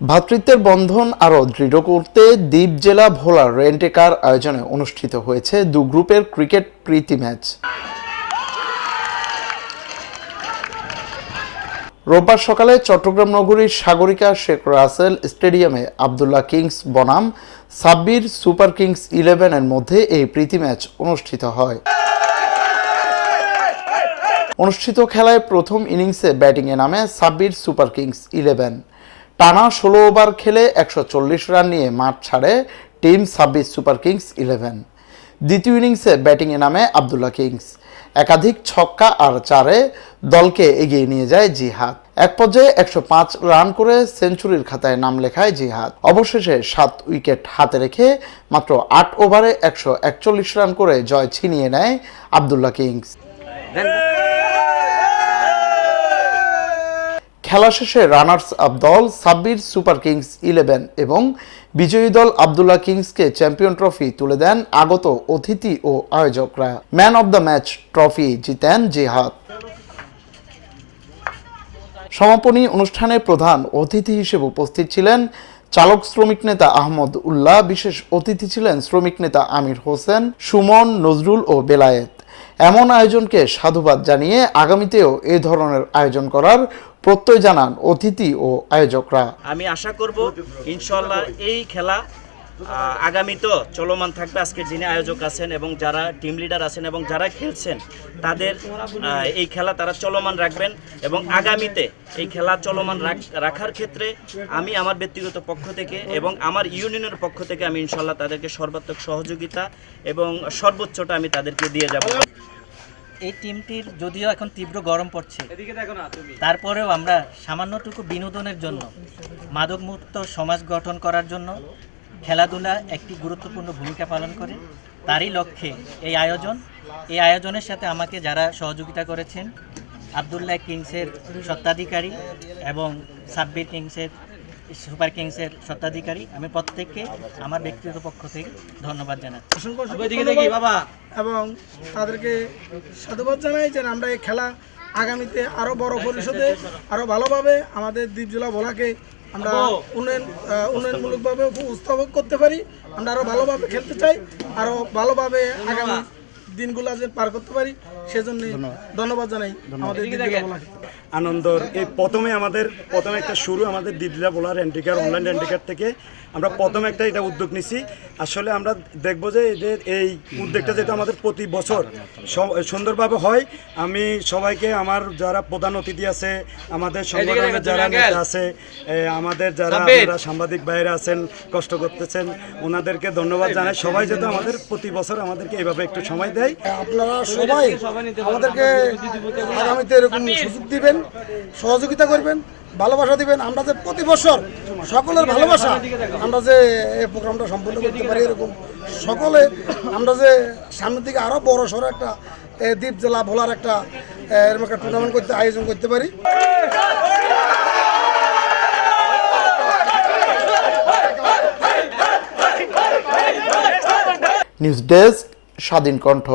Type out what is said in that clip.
ভ্রাতৃত্বের বন্ধন আরও দৃঢ় করতে দ্বীপ জেলা ভোলার রেন্টেকার আয়োজনে অনুষ্ঠিত হয়েছে দু গ্রুপের ক্রিকেট প্রীতি ম্যাচ। রোববার সকালে চট্টগ্রাম নগরীর সাগরিকা শেখ রাসেল স্টেডিয়ামে আবদুল্লাহ কিংস বনাম, সাব্বির সুপার কিংস ইলেভেনের মধ্যে এই প্রীতি ম্যাচ অনুষ্ঠিত হয়। অনুষ্ঠিত খেলায় প্রথম ইনিংসে ব্যাটিংয়ে নামে সাব্বির সুপার কিংস ইলেভেন। টানা ষোলো ওভার খেলে একশো চল্লিশ রান নিয়ে মাঠ ছাড়ে team Sabbir super kings eleven. দ্বিতীয় ইনিংসে ব্যাটিংয়ে নামে আবদুল্লাহ কিংস। একাধিক ছক্কা আর চারে দলকে এগিয়ে নিয়ে যায় জিহাদ। এক পর্যায়ে একশো পাঁচ রান করে সেঞ্চুরির খাতায় নাম লেখায় জিহাদ। অবশেষে সাত উইকেট হাতে রেখে মাত্র আট ওভারে একশো একচল্লিশ রান করে জয় ছিনিয়ে নেয় আবদুল্লাহ কিংস। খেলা শেষে রানার্স আপ দল সাব্বির সুপার কিংস ইলেভেন এবং বিজয়ী দল আবদুল্লাহ কিংসকে চ্যাম্পিয়ন ট্রফি তুলে দেন আগত অতিথি ও আয়োজকরা। Man of the match trophy জিতেন জিহাদ। সমাপনী অনুষ্ঠানে প্রধান অতিথি হিসেবে উপস্থিত ছিলেন চালক শ্রমিক নেতা আহমদ উল্লাহ, বিশেষ অতিথি ছিলেন শ্রমিক নেতা আমির হোসেন, সুমন, নজরুল ও বেলায়েত। এমন আয়োজনকে সাধুবাদ জানিয়ে আগামীতেও এ ধরনের আয়োজন করার প্রত্যয় জানান অতিথি ও আয়োজকরা। আমি আশা করব ইনশাল্লাহ এই খেলা আহ, তো চলমান থাকবে। আজকের যিনি আয়োজক আছেন এবং যারা টিম লিডার আছেন এবং যারা খেলছেন তাদের এই খেলা তারা চলমান রাখবেন এবং আগামীতে এই খেলা চলমান রাখার ক্ষেত্রে আমি আমার ব্যক্তিগত পক্ষ থেকে এবং আমার ইউনিয়নের পক্ষ থেকে আমি ইনশাল্লাহ তাদেরকে সর্বাত্মক সহযোগিতা এবং সর্বোচ্চটা আমি তাদেরকে দিয়ে যাব। এই টিমটির যদিও এখন তীব্র গরম পড়ছে তারপরেও আমরা সামান্যটুকু বিনোদনের জন্য মাদকমুক্ত সমাজ গঠন করার জন্য খেলাধুলা একটি গুরুত্বপূর্ণ ভূমিকা পালন করে। তারই লক্ষ্যে এই আয়োজন। এই আয়োজনের সাথে আমাকে যারা সহযোগিতা করেছেন আবদুল্লাহ কিংসের স্বত্বাধিকারী এবং সাব্বির কিংসের সুপার কিংসের স্বত্বাধিকারী আমি প্রত্যেককে আমার ব্যক্তিগত পক্ষ থেকে ধন্যবাদ জানাচ্ছি। এবং তাদেরকে সাধুবাদ জানাই যে আমরা এই খেলা আগামীতে আরও বড় পরিষদে আরও ভালোভাবে আমাদের দ্বীপ জেলা ভোলাকে আমরা উন্নয়ন উন্নয়নমূলকভাবে উপস্থাপন করতে পারি। আমরা আরও ভালোভাবে খেলতে চাই আরও ভালোভাবে আগামী দিনগুলো যে পার করতে পারি সেজন্য ধন্যবাদ। জানাই আমাদের আনন্দর। এই প্রথমে আমাদের প্রথমে একটা শুরু আমাদের দিদিলা বলার রেন্টিকার অনলাইন রেন্টিকার থেকে। আমরা প্রথমে একটা এটা উদ্যোগ নিছি। আসলে আমরা দেখব যে এদের এই উদ্যোগটা যেটা আমাদের প্রতি বছর সুন্দরভাবে হয় আমি সবাইকে আমার যারা প্রধান অতিথি আছে আমাদের সংগঠনের যারা নেতা আছে আমাদের যারা আপনারা সাংবাদিক বাইরে আছেন কষ্ট করতেছেন ওনাদেরকে ধন্যবাদ জানাই। সবাই যেহেতু আমাদের প্রতি বছর আমাদেরকে এইভাবে একটু সময় দেয় আপনারা সবাই আমাদেরকে আগামীতে এরকম সুযোগ দিবেন। সহযোগিতা করবেন, ভালোবাসা দিবেন। আমরা যে প্রতি বছর সকলের ভালোবাসা আমরা যে এই প্রোগ্রামটা সম্পূর্ণ করতে পারি এরকম। সকলে আমরা যে সামনের দিকে আরও বড় সড়ো একটা দ্বীপ জেলা ভোলার একটা এরকম একটা টুর্নামেন্ট করতে, আয়োজন করতে পারি। নিউজ ডেস্ক, স্বাধীন কণ্ঠ।